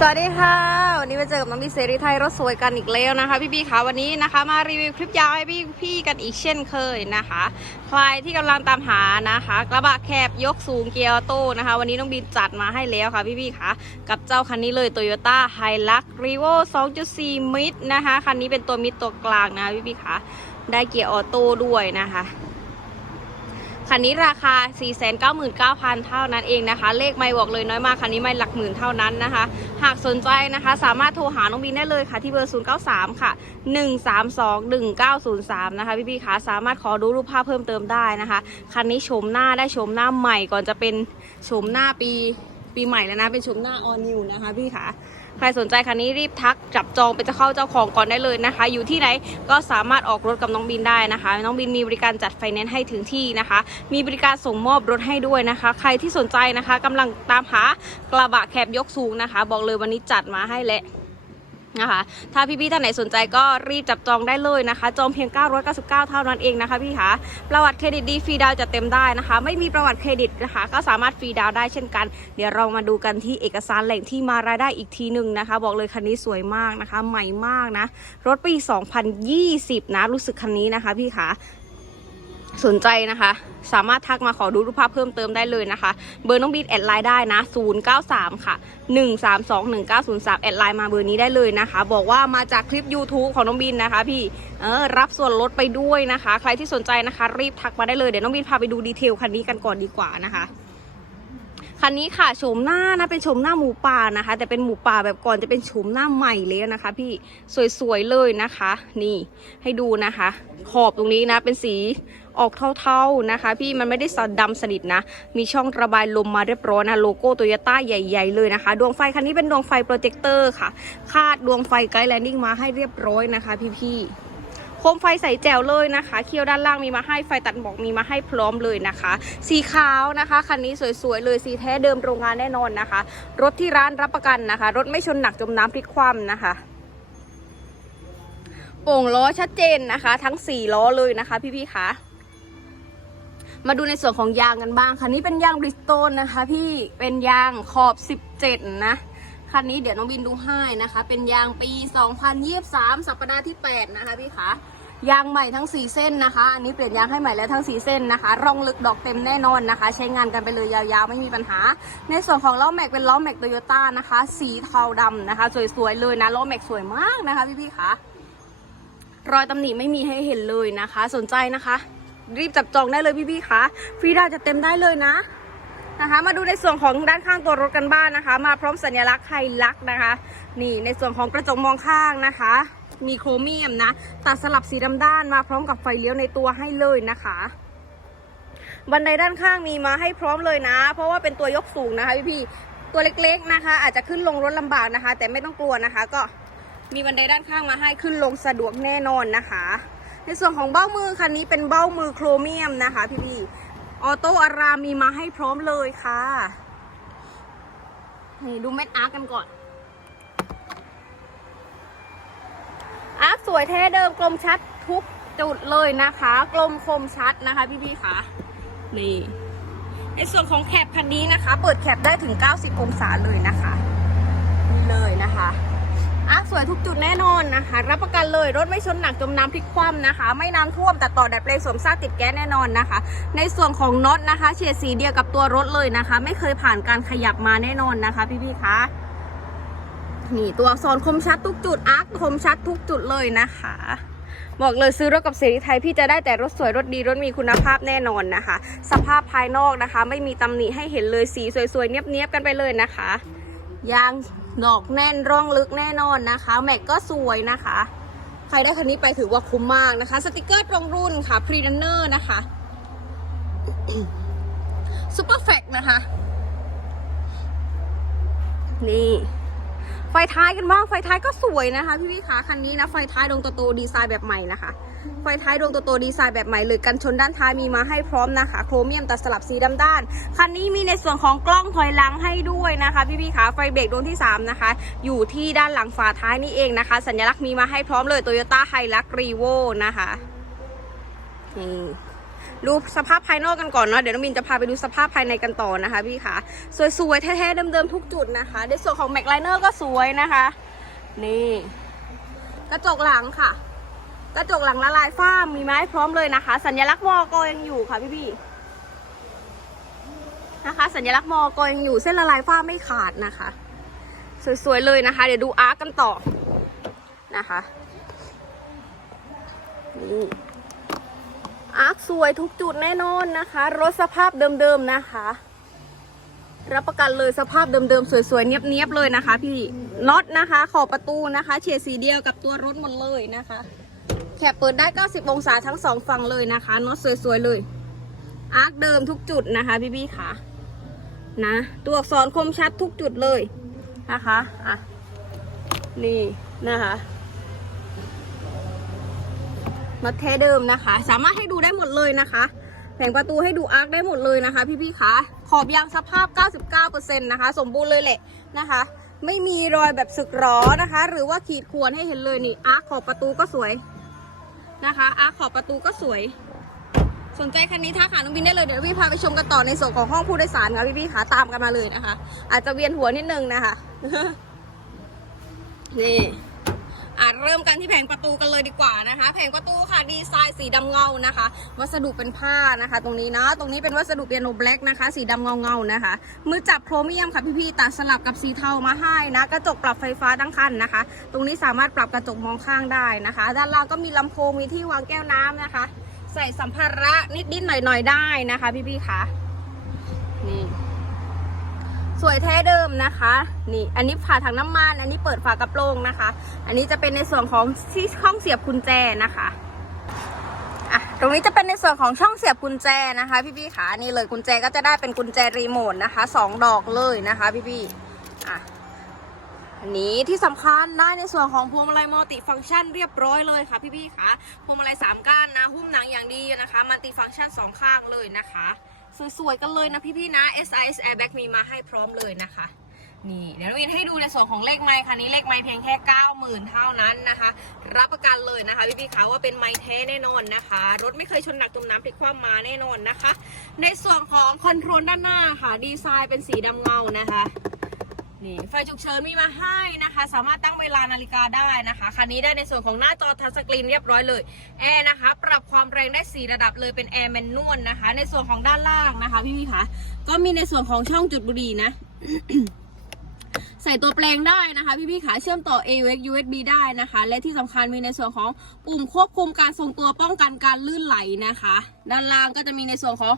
สวัสดีค่ะ วันนี้มาเจอกับน้องบีเซรีไทยรถสวยกันอีกแล้วนะคะ พี่พี่ๆคะวันนี้นะคะมารีวิวคลิปยาวให้พี่พี่ๆกันอีกเช่นเคยนะคะ ใครที่กำลังตามหานะคะ กระบะแคบยกสูงเกียร์ออโต้นะคะ วันนี้น้องบีจัดมาให้แล้วค่ะพี่พี่คะกับเจ้าคันนี้เลย Toyota Hilux Revo 2.4มิดนะคะ คันนี้เป็นตัวมิดตัวกลางนะพี่พี่คะได้เกียร์ออโต้ด้วยนะคะ คันนี้ราคา 499,000 เท่านั้นเองนะคะ เลขไม่บอกเลยน้อยมาก คันนี้ไม่หลักหมื่นเท่านั้นนะคะ หากสนใจนะคะ สามารถโทรหาน้องบินได้เลยค่ะที่เบอร์ 093 ค่ะ 132 1903 นะคะ พี่ๆคะสามารถขอดูรูปภาพเพิ่มเติมได้นะคะ คันนี้ชมหน้าได้ชมหน้าใหม่ก่อนจะเป็นชมหน้าปีปีใหม่แล้วนะ เป็นชมหน้าออนิวนะคะพี่คะ ใครสนใจคันนี้รีบทักจับจองเป็นเจ้าเข้าเจ้าของก่อนได้เลยนะคะ อยู่ที่ไหนก็สามารถออกรถกับน้องบินได้นะคะ น้องบินมีบริการจัดไฟแนนซ์ให้ถึงที่นะคะ มีบริการส่งมอบรถให้ด้วยนะคะ ใครที่สนใจนะคะกำลังตามหากระบะแคบยกสูงนะคะ บอกเลยวันนี้จัดมาให้และ นะคะ ถ้าพี่ๆท่านไหนสนใจก็รีบจับจองได้เลยนะคะ จองเพียง 999 เท่านั้นเองนะคะพี่คะ ประวัติเครดิตดีฟรีดาวจะเต็มได้นะคะ ไม่มีประวัติเครดิตนะคะ ก็สามารถฟรีดาวได้เช่นกัน เดี๋ยวเรามาดูกันที่เอกสารแหล่งที่มารายได้อีกทีหนึ่งนะคะ บอกเลยคันนี้สวยมากนะคะ ใหม่มากนะ รถปี 2020 นะ รู้สึกคันนี้นะคะพี่คะ สนใจนะคะ สามารถทักมาขอดูรูปภาพเพิ่มเติมได้เลยนะคะ เบอร์น้องบีดแอดไลน์ได้นะ 093 ค่ะ 1321903 แอดไลน์มาเบอร์นี้ได้เลยนะคะ บอกว่ามาจากคลิป YouTube ของน้องบินนะคะพี่เออรับส่วนลดไปด้วยนะคะ ใครที่สนใจนะคะ รีบทักมาได้เลยเดี๋ยวน้องบินพาไปดูดีเทลคันนี้กันก่อนดีกว่านะคะคันนี้ค่ะโฉมหน้านะเป็นโฉมหน้าหมูป่านะคะ แต่เป็นหมูป่าแบบก่อนจะเป็นโฉมหน้าใหม่เลยนะคะ พี่สวยๆเลยนะคะ นี่ให้ดูนะคะ ขอบตรงนี้นะเป็นสี ออกเทาๆนะคะ พี่มันไม่ได้สดำสนิทนะ มีช่องระบายลมมาเรียบร้อยนะโลโก้โตโยต้าใหญ่ ๆ เลยนะคะ ดวงไฟคันนี้เป็นดวงไฟโปรเจคเตอร์ค่ะ คาดดวงไฟไกด์แลนดิ้งมาให้เรียบร้อยนะคะ พี่ๆโคมไฟใส่แจวเลยนะคะ เคี่ยวด้านล่างมีมาให้ไฟตัดหมอกมีมาให้พร้อมเลยนะคะ สีขาวนะคะคันนี้สวยๆเลยสีแท้เดิมโรงงานแน่นอนนะคะ รถที่ร้านรับประกันนะคะ รถไม่ชนหนักจมน้ำพลิกคว่ำนะคะโป่งล้อชัดเจนนะคะ ทั้ง 4 ล้อเลยนะคะพี่ๆคะ มาดูในส่วนของยางกันบ้างคันนี้เป็นยางบริสโตนนะคะ พี่เป็นยางขอบ 17 นะคันนี้เดี๋ยวน้องบินดูให้นะคะ เป็นยางปี 2023 สัปดาห์ที่ 8 นะคะพี่คะยางใหม่ทั้ง 4 เส้นนะคะ อันนี้เปลี่ยนยางให้ใหม่แล้วทั้ง 4 เส้นนะคะ ร่องลึกดอกเต็มแน่นอนนะคะ ใช้งานกันไปเลยยาวๆ ไม่มีปัญหา ในส่วนของล้อแม็กเป็นล้อแม็กโตโยต้านะคะ สีเทาดำนะคะ สวยๆเลยนะล้อแม็กสวยมากนะคะพี่ๆคะรอยตำหนิไม่มีให้เห็นเลยนะคะ สนใจนะคะ รีบจับจองได้เลยพี่ๆคะฟรีดาวจะเต็มได้เลยนะนะคะ มาดูในส่วนของด้านข้างตัวรถกันบ้างนะคะ มาพร้อมสัญลักษณ์ไฮลักษ์นะคะ นี่ในส่วนของกระจกมองข้างนะคะ มีโครเมียมนะตัดสลับสีดำด้านมาพร้อมกับไฟเลี้ยวในตัวให้เลยนะคะบันไดด้านข้างมีมาให้พร้อมเลยนะ เพราะว่าเป็นตัวยกสูงนะคะพี่ๆตัวเล็กๆนะคะ อาจจะขึ้นลงรถลำบากนะคะ แต่ไม่ต้องกลัวนะคะ ก็มีบันไดด้านข้างมาให้ขึ้นลงสะดวกแน่นอนนะคะ ในส่วนของเบ้ามือคันนี้เป็นเบ้ามือโครเมียมนะคะพี่ๆออโต้อารามีมาให้พร้อมเลยค่ะนี่ดูเม็ดอาร์กันก่อน อาร์คสวยแท้เดิมกลมชัดทุกจุดเลยนะคะ กลมคมชัดนะคะพี่ๆคะนี่ในส่วนของแคปคันนี้นะคะ เปิดแคปได้ถึง 90 องศาเลยนะคะ นี่เลยนะคะ อาร์คสวยทุกจุดแน่นอนนะคะ รับประกันเลยรถไม่ชนหนักจมน้ำพลิกคว่ำนะคะ ไม่น้ำท่วมแต่ต่อดัดเปลงสวมซากติดแก๊สแน่นอนนะคะ ในส่วนของน็อตนะคะเฉดสีเดียวกับตัวรถเลยนะคะ ไม่เคยผ่านการขยับมาแน่นอนนะคะ พี่ๆคะนี่ตัวอักษรคมชัดทุกจุดอาร์คคมชัดทุกจุดเลยนะคะ บอกเลยซื้อรถกับเสรีไทยพี่จะได้แต่รถสวยรถดีรถมีคุณภาพแน่นอนนะคะ สภาพภายนอกนะคะ ไม่มีตำหนิให้เห็นเลยสีสวยๆเนียบๆกันไปเลยนะคะยาง ดอกแน่นร่องลึกแน่นอนนะคะ แม็กก็สวยนะคะ ใครได้คันนี้ไปถือว่าคุ้มมากนะคะ สติกเกอร์ตรงรุ่นค่ะพรีดันเนอร์นะคะซูเปอร์แฟกนะคะ นี่ ไฟท้ายกันบ้างไฟท้ายก็สวยนะคะ พี่พี่ๆคะคันนี้นะ ไฟท้ายดวงโตๆดีไซน์แบบใหม่นะคะ ไฟท้ายดวงโตๆดีไซน์แบบใหม่เลยกันชนด้านท้ายมีมาให้พร้อมนะคะ โครเมียมตัดสลับสีดำด้าน คันนี้มีในส่วนของกล้องถอยหลังให้ด้วยนะคะพี่ๆคะไฟเบรกดวงที่ 3 นะคะ อยู่ที่ด้านหลังฝาท้ายนี่เองนะคะ สัญลักษณ์มีมาให้พร้อมเลย Toyota Hilux Revo นะคะนี่ดูสภาพภายนอกกันก่อนเนาะเดี๋ยวน้องมินจะพาไปดูสภาพภายในกันต่อนะคะพี่คะสวยๆแท้ๆเดิมๆทุกจุดนะคะในส่วนของแม็กไลเนอร์ก็สวยนะคะ นี่ กระจกหลังค่ะ กระจกหลังละลายฝ้ามีไม้พร้อมเลยนะคะ สัญลักษณ์มอกยังอยู่ค่ะพี่พี่นะคะ สัญลักษณ์มอกยังอยู่เส้นละลายฝ้าไม่ขาดนะคะ สวยๆเลยนะคะ เดี๋ยวดูอาร์กกันต่อนะคะนี่อาร์กสวยทุกจุดแน่นอนนะคะ รถสภาพเดิมๆนะคะ รับประกันเลยสภาพเดิมๆสวยๆเนียบๆเลยนะคะ พี่น็อตนะคะ ขอบประตูนะคะ เฉดสีเดียวกับตัวรถหมดเลยนะคะ แคบเปิดได้ 90 องศาทั้งสองฝั่งเลยนะคะน็อตสวยๆเลย อาร์คเดิมทุกจุดนะคะพี่ๆค่ะนะตัวอักษรคมชัดทุกจุดเลยนะคะอะนี่นะคะน็อตแท้เดิมนะคะ สามารถให้ดูได้หมดเลยนะคะแผงประตูให้ดูอาร์คได้หมดเลยนะคะ พี่ๆคะขอบยางสภาพ 99%นะคะ สมบูรณ์เลยแหละนะคะ ไม่มีรอยแบบสึกหรอนะคะ หรือว่าขีดข่วนให้เห็นเลยนี่อาร์คขอบประตูก็สวย นะคะอาขอบประตูก็สวย สนใจคันนี้ทักหาน้องบินได้เลยเดี๋ยวพี่พาไปชมกันต่อในส่วนของห้องผู้โดยสารค่ะพี่ๆขาตามกันมาเลยนะคะ อาจจะเวียนหัวนิดนึงนะคะนี่ เริ่มกันที่แผงประตูกันเลยดีกว่านะคะ แผงประตูค่ะดีไซน์สีดำเงานะคะ วัสดุเป็นผ้านะคะ ตรงนี้นะตรงนี้เป็นวัสดุเปียโนแบล็กนะคะ สีดำเงาเงานะคะ มือจับโครเมียมค่ะพี่ๆตัดสลับกับสีเทามาให้นะกระจกปรับไฟฟ้าทั้งคันนะคะ ตรงนี้สามารถปรับกระจกมองข้างได้นะคะ ด้านล่างก็มีลำโพงมีที่วางแก้วน้ำนะคะ ใส่สัมภาระนิดๆหน่อยๆได้นะคะ พี่ๆคะนี่ สวยแท้เดิมนะคะ นี่ อันนี้ฝาถังน้ำมัน อันนี้เปิดฝากระโปรงนะคะ อันนี้จะเป็นในส่วนของที่ช่องเสียบกุญแจนะคะอะตรงนี้จะเป็นในส่วนของช่องเสียบกุญแจนะคะ พี่ๆขานี่เลยกุญแจก็จะได้เป็นกุญแจรีโมทนะคะสองดอกเลยนะคะ พี่ๆอะอันนี้ที่สำคัญได้ในส่วนของพวงมาลัยมัลติฟังก์ชันเรียบร้อยเลยค่ะพี่ๆคะพวงมาลัยสามก้านนะหุ้มหนังอย่างดีนะคะมัลติฟังก์ชันสองข้างเลยนะคะ สวยๆกันเลยนะพี่ๆนะ SIS Airbag มีมาให้พร้อมเลยนะคะนี่เดี๋ยววินให้ดูในส่วนของเลขไมค์ค่ะนี้เลขไมค์เพียงแค่ 90,000 เท่านั้นนะคะ รับประกันเลยนะคะพี่ๆคะว่าเป็นไมค์แท้แน่นอนนะคะ รถไม่เคยชนหนักจมน้ำพลิกคว่ำมาแน่นอนนะคะ ในส่วนของคอนโทรลด้านหน้าค่ะดีไซน์เป็นสีดำเงานะคะ นี่ไฟฉุกเฉินมีมาให้นะคะ สามารถตั้งเวลานาฬิกาได้นะคะคันนี้ได้ในส่วนของหน้าจอทัชสกรีนเรียบร้อยเลยแอร์นะคะ ปรับความแรงได้ 4 ระดับเลยเป็นแอร์แมนนวลนะคะ ในส่วนของด้านล่างนะคะพี่พี่คะก็มีในส่วนของช่องจุดบุหรี่นะ ใส่ตัวแปลงได้นะคะ พี่พี่ขาเชื่อมต่อ AUX USB ได้นะคะ และที่สำคัญมีในส่วนของปุ่มควบคุมการทรงตัวป้องกันการลื่นไหลนะคะ ด้านล่างก็จะมีในส่วนของ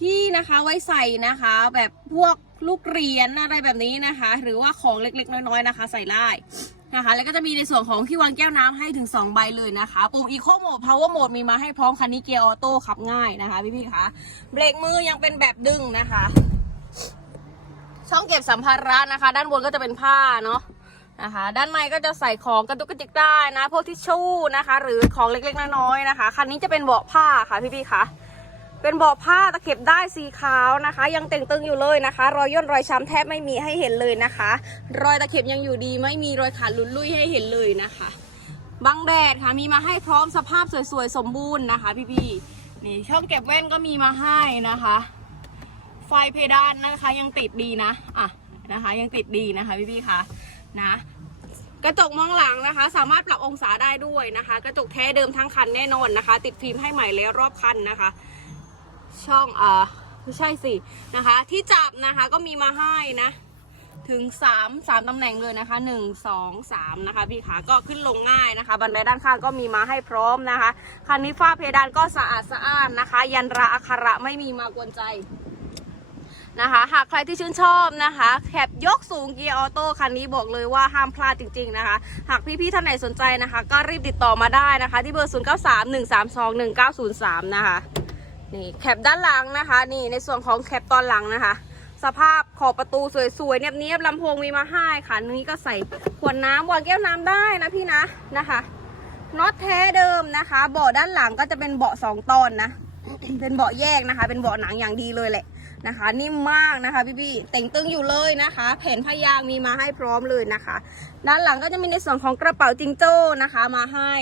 ที่นะคะไว้ใส่นะคะ แบบพวก ลูกเหรียญอะไรแบบนี้นะคะ หรือว่าของเล็กๆ น้อยๆนะคะ ใส่ได้นะคะ แล้วก็จะมีในส่วนของที่วางแก้วน้ำให้ถึง 2 ใบเลยนะคะ ปุ่ม Eco Mode Power Mode มีมาให้พร้อมคันนี้เกียร์ออโต้ขับง่ายนะคะพี่ๆคะเบรกมือยังเป็นแบบดึงนะคะ ช่องเก็บสัมภาระนะคะ ด้านบนก็จะเป็นผ้าเนาะนะคะ ด้านในก็จะใส่ของกระตุกกระติกได้นะ พวกทิชชู่นะคะ หรือของเล็กๆน้อยๆนะคะ คันนี้จะเป็นเบาะผ้าค่ะพี่ๆคะ เป็นเบาะผ้าตะเข็บได้สีขาวนะคะ ยังเต่งตึงอยู่เลยนะคะ รอยย่นรอยช้ำแทบไม่มีให้เห็นเลยนะคะ รอยตะเข็บยังอยู่ดีไม่มีรอยขาดหลุดลุ่ยให้เห็นเลยนะคะบังแดดค่ะมีมาให้พร้อมสภาพสวยๆสมบูรณ์นะคะ พี่ๆนี่ช่องเก็บแว่นก็มีมาให้นะคะ ไฟเพดานนะคะ ยังติดดีนะอะนะคะ ยังติดดีนะคะพี่ๆค่ะนะกระจกมองหลังนะคะ สามารถปรับองศาได้ด้วยนะคะ กระจกแท้เดิมทั้งคันแน่นอนนะคะ ติดฟิล์มให้ใหม่แล้วรอบคันนะคะ ช่องเอ่าไม่ใช่สินะคะ ที่จับนะคะก็มีมาให้นะ ถึง 3 3ตำแหน่งเลยนะคะ 1 2 3 นะคะ พี่ขาก็ขึ้นลงง่ายนะคะ บันไดด้านข้างก็มีมาให้พร้อมนะคะ คันนี้ฝ้าเพดานก็สะอาดสะอ้านนะคะ ยันระอักขระไม่มีมากวนใจนะคะหากใครที่ชื่นชอบนะคะแคบยกสูงเกียร์ออโต้คันนี้บอกเลยว่าห้ามพลาดจริงๆนะคะ หากพี่ๆท่านไหนสนใจนะคะ ก็รีบติดต่อมาได้นะคะ ที่เบอร์ 0 9 3 1 3 2 1 9 0 3 นะคะ นี่แคปด้านหลังนะคะ นี่ในส่วนของแคปตอนหลังนะคะ สภาพขอบประตูสวยๆเนียบๆลำโพงมีมาให้ค่ะนี้ก็ใส่ขวดน้ำวางแก้วน้ำได้นะพี่นะนะคะน็อตแท้เดิมนะคะ เบาะด้านหลังก็จะเป็นเบาะสองตอนนะ เป็นเบาะแยกนะคะ เป็นเบาะหนังอย่างดีเลยแหละนะคะ นิ่มมากนะคะพี่พี่ๆแต่งตึงอยู่เลยนะคะ แผ่นพยางมีมาให้พร้อมเลยนะคะ ด้านหลังก็จะมีในส่วนของกระเป๋าจิงโจ้นะคะมาให้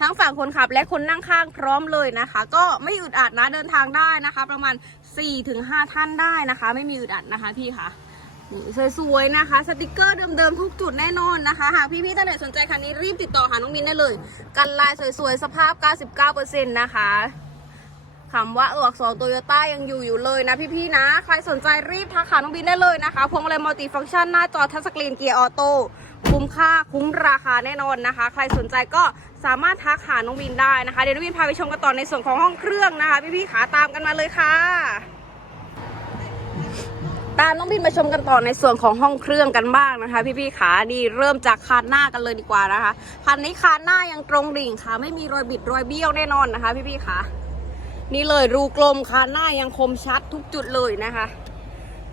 ทั้งฝั่งคนขับและคนนั่งข้างพร้อมเลยนะคะ ก็ไม่อึดอัดนะเดินทางได้นะคะ ประมาณ 4-5 ท่านได้นะคะ ไม่มีอึดอัดนะคะพี่คะสวยๆนะคะ สติกเกอร์เดิมๆทุกจุดแน่นอนนะคะ หากพี่ๆท่านไหนสนใจคันนี้รีบติดต่อหาน้องมินได้เลย กันลายสวยๆ สภาพ 99%นะคะ คำว่าเอออักษรโตโยต้ายังอยู่อยู่เลยนะพี่ๆนะ ใครสนใจรีบทักหาน้องบินได้เลยนะคะ พวงมาลัยมัลติฟังก์ชันหน้าจอทัชสกรีนเกียร์ออโต้คุ้มค่าคุ้มราคาแน่นอนนะคะ ใครสนใจก็สามารถทักหาน้องบินได้นะคะ เดี๋ยวน้องบินพาไปชมกันต่อในส่วนของห้องเครื่องนะคะ พี่ๆขาตามกันมาเลยค่ะตามน้องบินมาชมกันต่อในส่วนของห้องเครื่องกันบ้างนะคะ พี่ๆขาดีเริ่มจากคานหน้ากันเลยดีกว่านะคะคันนี้คานหน้ายังตรงดิ่งค่ะ ไม่มีรอยบิดรอยเบี้ยวแน่นอนนะคะ พี่ๆขา นี่เลยรูกลมคานหน้ายังคมชัดทุกจุดเลยนะคะ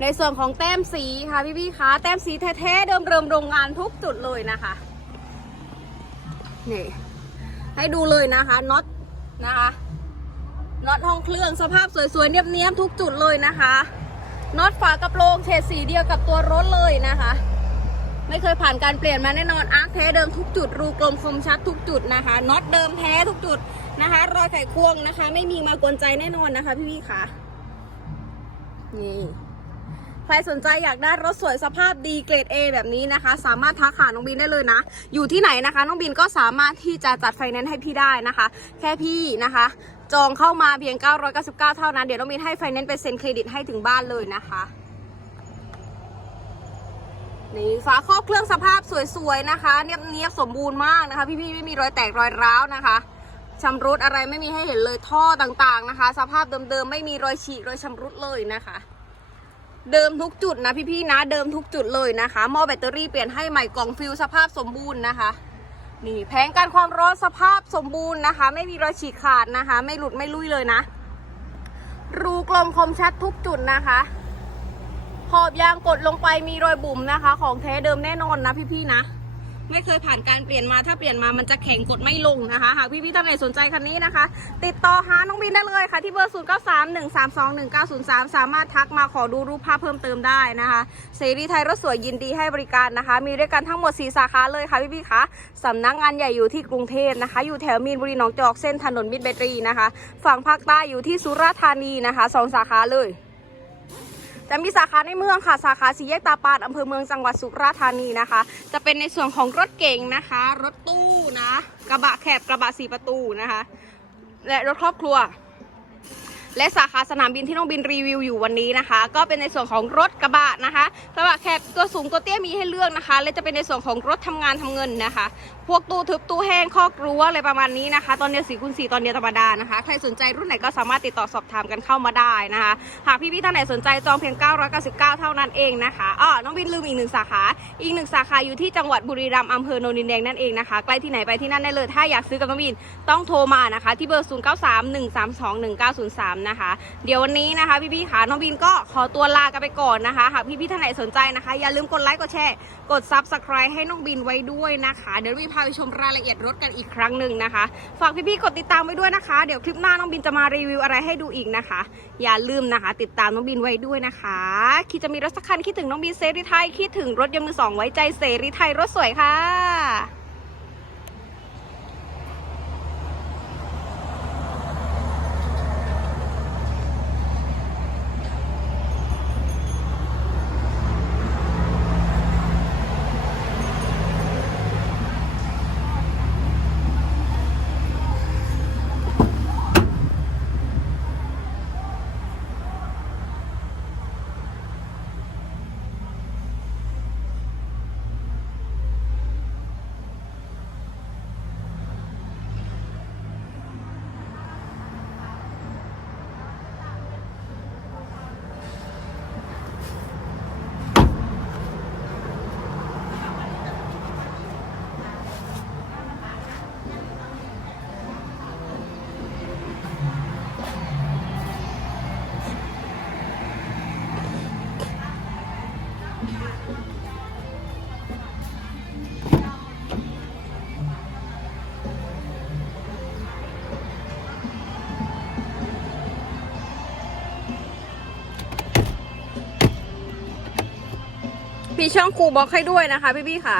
ในส่วนของแต้มสีค่ะพี่ๆคะแต้มสีแท้ๆเดิมเริมโรงงานทุกจุดเลยนะคะนี่ให้ดูเลยนะคะน็อตนะคะน็อตห้องเครื่องสภาพสวยๆเนียบๆทุกจุดเลยนะคะน็อตฝากระโปรงเฉดสีเดียวกับตัวรถเลยนะคะ ไม่เคยผ่านการเปลี่ยนมาแน่นอนอาร์คแท้เดิมทุกจุด รูกลมคมชัดทุกจุดนะคะน็อตเดิมแท้ทุกจุด นะคะรอยไขควงนะคะ ไม่มีมากวนใจแน่นอนนะคะ พี่ๆคะนี่ใครสนใจอยากได้รถสวยสภาพดีเกรด A แบบนี้นะคะ สามารถทักหาน้องบินได้เลยนะ อยู่ที่ไหนนะคะ น้องบินก็สามารถที่จะจัดไฟแนนซ์ให้พี่ได้นะคะ แค่พี่นะคะ จองเข้ามาเพียง 999 เท่านั้น เดี๋ยวน้องบินให้ไฟแนนซ์ไปเซ็นเครดิตให้ถึงบ้านเลยนะคะนี่ฝาครอบเครื่องสภาพสวยๆนะคะ เนียบๆสมบูรณ์มากนะคะ พี่ๆไม่มีรอยแตกรอยร้าวนะคะ ชำรุดอะไรไม่มีให้เห็นเลยท่อต่างๆนะคะ สภาพเดิมๆไม่มีรอยฉีกรอยชำรุดเลยนะคะ เดิมทุกจุดนะพี่ๆนะ เดิมทุกจุดเลยนะคะหม้อแบตเตอรี่เปลี่ยนให้ใหม่กล่องฟิลสภาพสมบูรณ์นะคะนี่แผงการความร้อนสภาพสมบูรณ์นะคะ ไม่มีรอยฉีกขาดนะคะ ไม่หลุดไม่ลุยเลยนะ รูกลมคมชัดทุกจุดนะคะขอบยางกดลงไปมีรอยบุ๋มนะคะ ของแท้เดิมแน่นอนนะพี่ๆนะ ไม่เคยผ่านการเปลี่ยนมา ถ้าเปลี่ยนมามันจะแข็งกดไม่ลงนะคะ หากพี่ๆท่านไหนสนใจคันนี้นะคะ ติดต่อหาน้องบินได้เลยค่ะ ที่เบอร์ 0 9 3 1 3 2 1 9 0 3 สามารถทักมาขอดูรูปภาพเพิ่มเติมได้นะคะเสรีไทยรถสวยยินดีให้บริการนะคะ มีด้วยกันทั้งหมด 4 สาขาเลยค่ะพี่ๆคะสำนักงานใหญ่อยู่ที่กรุงเทพนะคะ อยู่แถวมีนบุรีหนองจอกเส้นถนนมิตรเบตรีนะคะ ฝั่งภาคใต้อยู่ที่สุราษฎร์ธานีนะคะสองสาขาเลย จะมีสาขาในเมืองค่ะ สาขาสี่แยกตาปาดอำเภอเมืองจังหวัดสุราษฎร์ธานีนะคะ จะเป็นในส่วนของรถเก๋งนะคะ รถตู้นะ กระบะแคบกระบะสี่ประตูนะคะ และรถครอบครัว และสาขาสนามบินที่น้องบินรีวิวอยู่วันนี้นะคะ ก็เป็นในส่วนของรถกระบะนะคะ กระบะแคบตัวสูงตัวเตี้ยมีให้เลือกนะคะ และจะเป็นในส่วนของรถทำงานทำเงินนะคะ พวกตู้ทึบตู้แห้งคอกรั้วอะไรประมาณนี้นะคะ ตอนเดียวสี่คูณสี่ตอนเดียวธรรมดานะคะ ใครสนใจรุ่นไหนก็สามารถติดต่อสอบถามกันเข้ามาได้นะคะ หากพี่ๆท่านไหนสนใจจองเพียง 999 เท่านั้นเองนะคะอ๋อน้องบินลืมอีกหนึ่งสาขา อีกหนึ่งสาขาอยู่ที่จังหวัดบุรีรัมย์อำเภอโนนดินแดงนั่นเองนะคะใกล้ที่ไหนไปที่นั่นได้เลยถ้าอยากซื้อกับน้องบินต้องโทรมานะคะ ที่เบอร์ 0931321903 นะคะ เดี๋ยววันนี้นะคะพี่ๆค่ะน้องบินก็ขอตัวลากันไปก่อนนะคะหากพี่ๆท่านไหนสนใจนะคะ อย่าลืมกดไลค์กดแชร์กด Subscribe ให้น้องบินไว้ด้วยนะคะเดี๋ยววิพาไปชมรายละเอียดรถกันอีกครั้งหนึ่งนะคะ ฝากพี่ๆกดติดตามไว้ด้วยนะคะ เดี๋ยวคลิปหน้าน้องบินจะมารีวิวอะไรให้ดูอีกนะคะ อย่าลืมนะคะ ติดตามน้องบินไว้ด้วยนะคะ คิดจะมีรถสักคันคิดถึงน้องบินเซรีไทยคิดถึงรถยนต์มือสองไว้ใจเซรีไทยรถสวยค่ะ มีช่องครูบล็อกให้ด้วยนะคะพี่ๆค่ะ